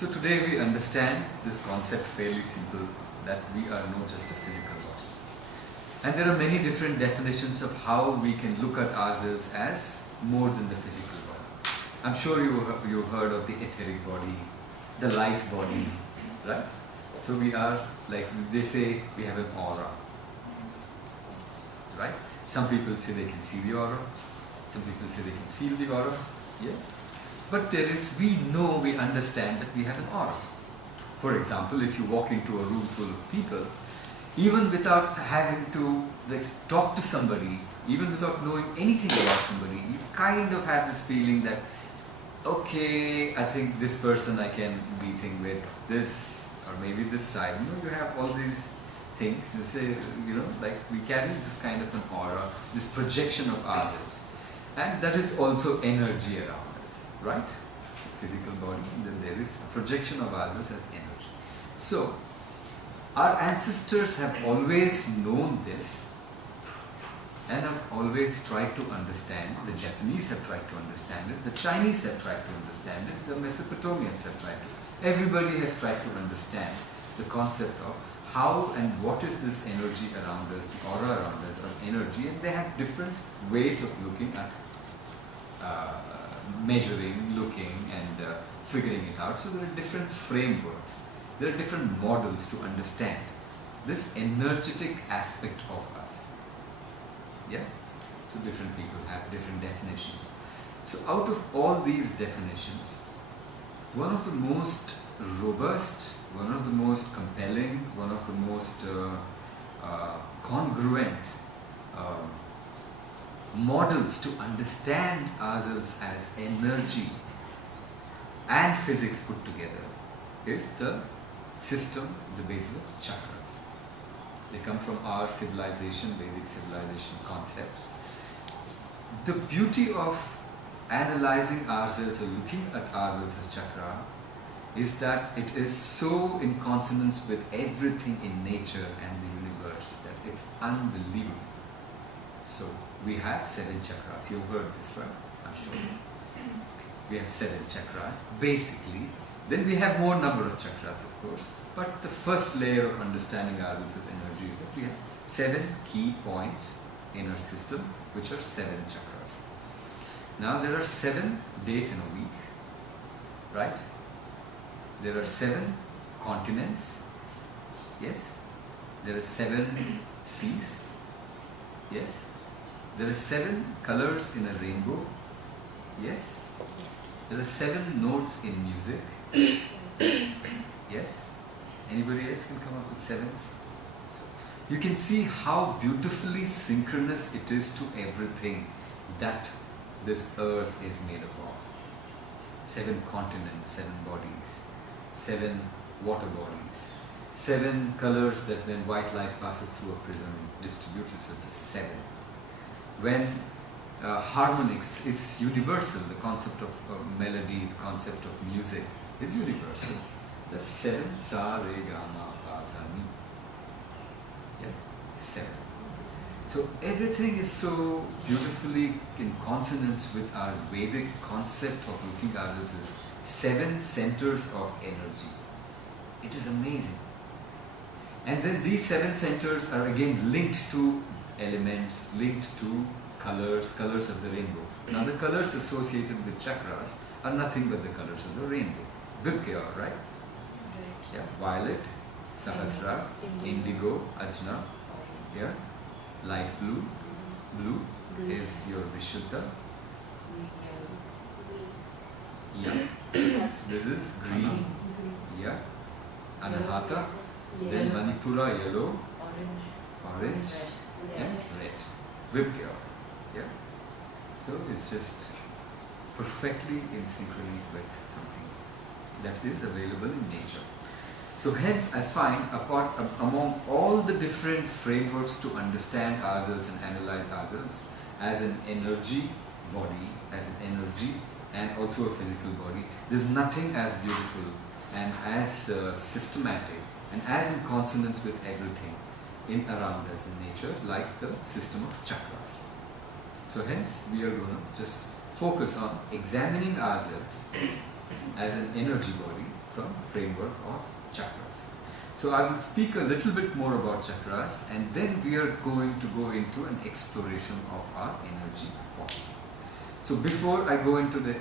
So today we understand this concept fairly simple, that we are not just a physical body. And there are many different definitions of how we can look at ourselves as more than the physical body. I'm sure you've heard of the etheric body, the light body, right? So we are, like they say, we have an aura, right? Some people say they can see the aura, some people say they can feel the aura, yeah? But we understand that we have an aura. For example, if you walk into a room full of people, even without having to talk to somebody, even without knowing anything about somebody, you kind of have this feeling that, okay, I think this person I can be thinking with, this, or maybe this side. You have all these things, you say, like we carry this kind of an aura, this projection of ourselves. And that is also energy around us, right? Physical body, and then there is a projection of ourselves as energy. So, our ancestors have always known this and have always tried to understand. The Japanese have tried to understand it, the Chinese have tried to understand it, the Mesopotamians have tried to. Everybody has tried to understand the concept of how and what is this energy around us, the aura around us, or energy, and they have different ways of looking at measuring, looking, and figuring it out. So there are different frameworks, there are different models to understand this energetic aspect of us. Yeah? So different people have different definitions. So out of all these definitions, one of the most robust, one of the most compelling, one of the most congruent models to understand ourselves as energy and physics put together is the system, the basis of chakras. They come from our civilization, Vedic civilization concepts. The beauty of analyzing ourselves or looking at ourselves as chakra is that it is so in consonance with everything in nature and the universe that it's unbelievable. So we have 7 chakras. You've heard this, right? I'm sure. We have 7 chakras, basically. Then we have more number of chakras, of course. But the first layer of understanding ourselves as energy is that we have 7 key points in our system, which are 7 chakras. Now there are 7 days in a week, right? There are 7 continents, yes? There are 7 seas, yes? There are 7 colors in a rainbow, yes? There are 7 notes in music, yes? Anybody else can come up with 7s? So you can see how beautifully synchronous it is to everything that this earth is made up of. 7 continents, 7 bodies, 7 water bodies, 7 colors that when white light passes through a prism distributes itself to 7. When harmonics, it's universal, the concept of melody, the concept of music is universal. The 7 sa, re, ga, ma, pa, dha, ni. Yeah, 7. So everything is so beautifully in consonance with our Vedic concept of looking at ourselves as 7 centers of energy. It is amazing. And then these 7 centers are again linked to elements, linked to colors of the rainbow. Now the colors associated with chakras are nothing but the colors of the rainbow. Vibgyor, right? Yeah, violet, sahasra, indigo, ajna, yeah, light blue, blue is your Vishuddha. Yeah, so this is green, yeah, Anahata, then Manipura, yellow, orange, and red. Vibgyor, yeah. So it's just perfectly in synchrony with something that is available in nature. So hence I find among all the different frameworks to understand ourselves and analyze ourselves as an energy body, as an energy and also a physical body, there's nothing as beautiful and as systematic and as in consonance with everything in around us in nature like the system of chakras. So hence we are going to just focus on examining ourselves as an energy body from framework of chakras. So I will speak a little bit more about chakras, and then we are going to go into an exploration of our energy points. So before I go into the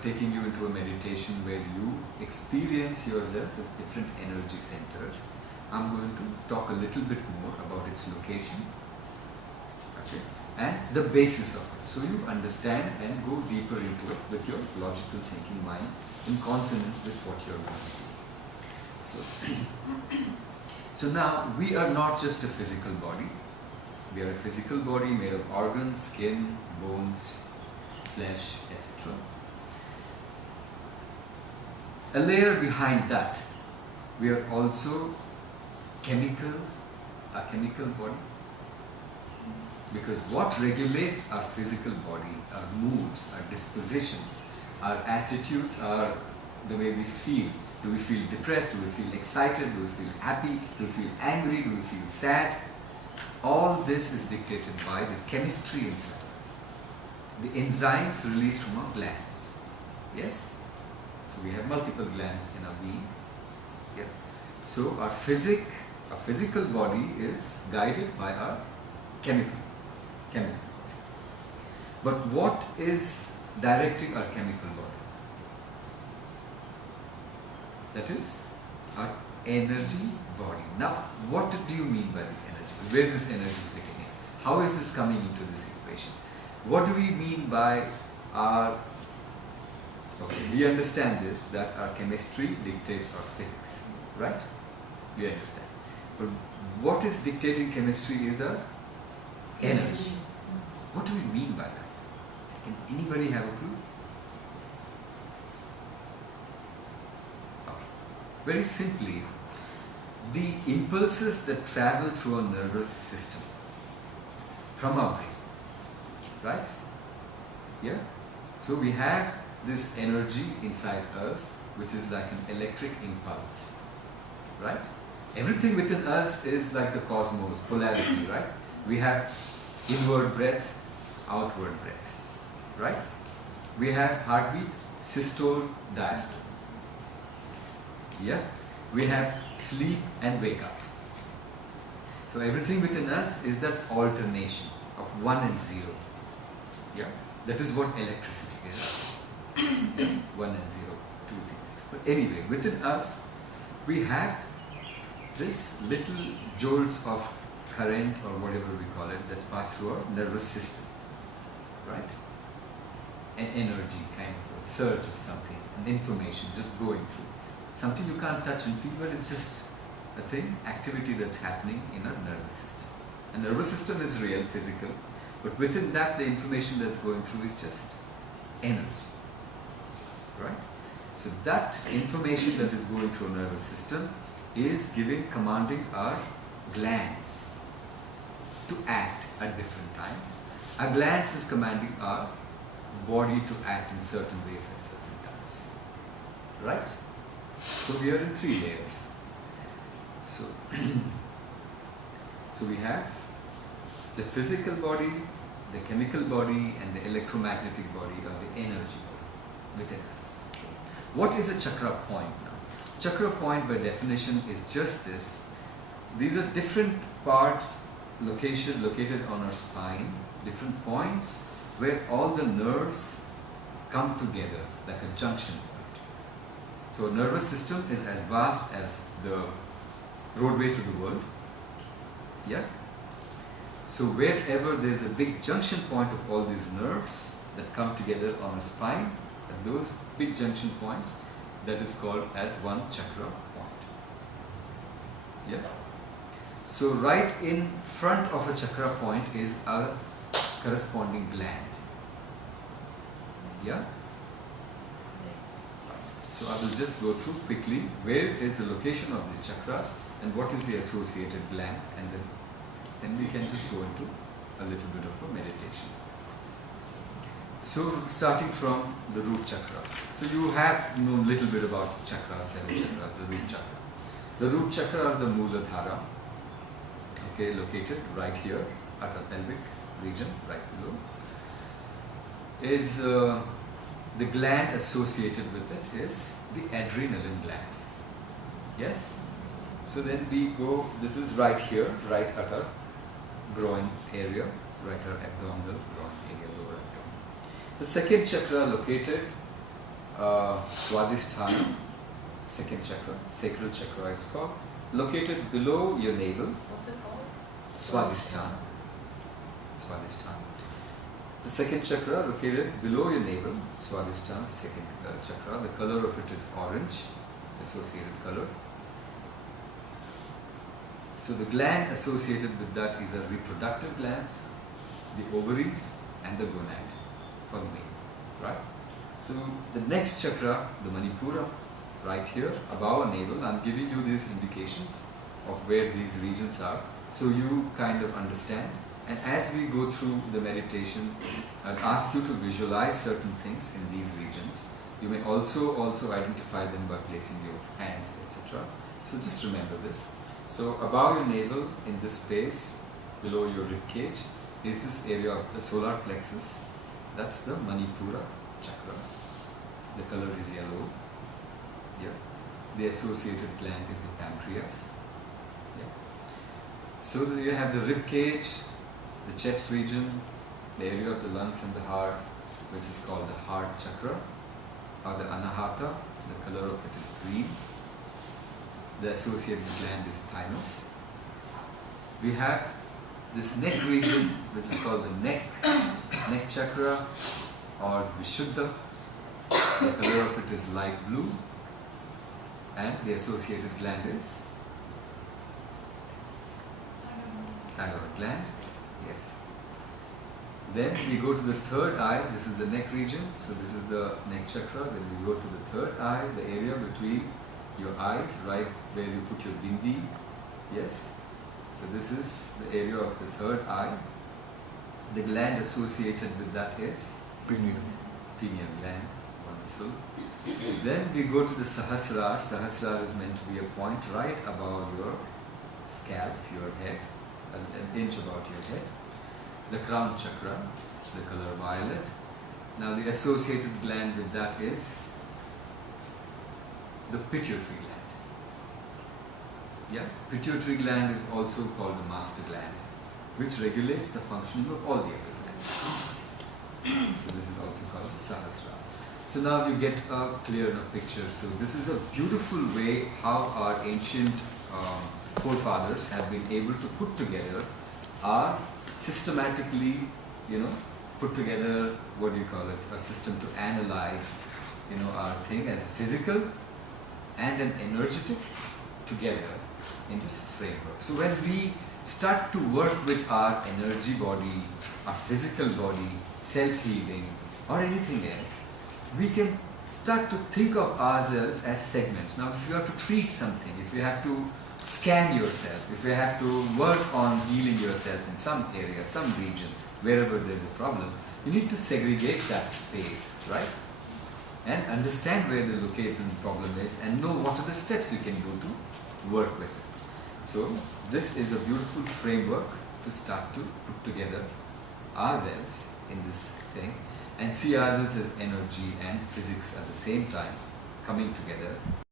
taking you into a meditation where you experience yourselves as different energy centers, I'm going to talk a little bit more about its location, okay, and the basis of it, so you understand and go deeper into it with your logical thinking minds in consonance with what you're going to do. So now we are not just a physical body. We are a physical body made of organs, skin, bones, flesh, etc. A layer behind that, we are also a chemical body. Because what regulates our physical body, our moods, our dispositions, our attitudes, are the way we feel. Do we feel depressed? Do we feel excited? Do we feel happy? Do we feel angry? Do we feel sad? All this is dictated by the chemistry inside us. The enzymes released from our glands. Yes? So we have multiple glands in our being. Yeah. So our physical body is guided by our chemical body. But what is directing our chemical body? That is our energy body. Now, what do you mean by this energy? Where is this energy fitting in? How is this coming into this equation? What do we mean by our... Okay, we understand this, that our chemistry dictates our physics, right? We understand. But what is dictating chemistry is our energy. What do we mean by that? Can anybody have a clue? Okay. Very simply, the impulses that travel through our nervous system from our brain, right? Yeah? So we have this energy inside us, which is like an electric impulse, right? Everything within us is like the cosmos, polarity, right? We have inward breath, outward breath, right? We have heartbeat, systole, diastole. Yeah? We have sleep and wake up. So everything within us is that alternation of 1 and 0. Yeah? That is what electricity is. 1 and 0, two things. But anyway, within us, we have this little jolts of current or whatever we call it that pass through our nervous system, right? An energy, kind of a surge of something, an information just going through. Something you can't touch and feel, but it's just a thing, activity that's happening in our nervous system. A nervous system is real, physical, but within that the information that's going through is just energy, right? So that information that is going through our nervous system is commanding our glands to act at different times. Our glands is commanding our body to act in certain ways at certain times, right? So we are in 3 layers. So, so we have the physical body, the chemical body, and the electromagnetic body, or the energy body within us. What is a chakra point now? Chakra point by definition is just this. These are different parts located on our spine, different points where all the nerves come together like a junction point. So a nervous system is as vast as the roadways of the world. Yeah? So wherever there is a big junction point of all these nerves that come together on a spine, at those big junction points, that is called as one chakra point. Yeah? So right in front of a chakra point is a corresponding gland. Yeah? So I will just go through quickly where is the location of the chakras and what is the associated gland, and then we can just go into a little bit of a meditation. So starting from the root chakra. So you have known a little bit about chakras, 7 chakras, the root chakra. The root chakra are the Mooladhara, okay, located right here at our pelvic region, right below, is the gland associated with it is the adrenaline gland. Yes? So then we go, this is right here, right at our groin area, right at our abdominal groin area, lower abdomen. The second chakra located, Swadhisthana, second chakra, sacral chakra it's called, located below your navel. What's it called? Swadhisthana. Swadhisthana. The second chakra located below your navel, Swadhisthana, second chakra. The color of it is orange, associated color. So the gland associated with that is the reproductive glands, the ovaries and the gonad for the male, right? So the next chakra, the Manipura, right here above our navel. I'm giving you these indications of where these regions are, so you kind of understand. And as we go through the meditation, I'll ask you to visualize certain things in these regions. You may also identify them by placing your hands, etc. So just remember this. So above your navel, in this space, below your rib cage, is this area of the solar plexus. That's the Manipura chakra. The color is yellow. Yeah. The associated gland is the pancreas. Yeah. So you have the rib cage, the chest region, the area of the lungs and the heart, which is called the heart chakra, or the Anahata. The color of it is green. The associated gland is thymus. We have this neck region, which is called the neck chakra, or Vishuddha. The color of it is light blue, and the associated gland is thyroid gland. Yes. Then we go to the third eye. This is the neck region. So this is the neck chakra. Then we go to the third eye, the area between your eyes, right where you put your bindi. Yes. So this is the area of the third eye. The gland associated with that is pineal gland. Wonderful. Then we go to the Sahasrara. Sahasrara is meant to be a point right above your scalp, your head, an inch about your head. The crown chakra, the color violet. Now the associated gland with that is the pituitary gland. Yeah, pituitary gland is also called the master gland, which regulates the functioning of all the other glands. So this is also called the Sahasrara. So now you get a clear enough picture. So this is a beautiful way how our ancient forefathers have been able to put together our systematically, put together, what do you call it, a system to analyze, our thing as a physical and an energetic together in this framework. So when we start to work with our energy body, our physical body, self-healing or anything else, we can start to think of ourselves as segments. Now if you have to treat something, if you have to scan yourself, if you have to work on healing yourself in some area, some region, wherever there is a problem, you need to segregate that space, right? And understand where the location problem is and know what are the steps you can do to work with it. So this is a beautiful framework to start to put together ourselves in this thing and see ourselves as energy and physics at the same time coming together.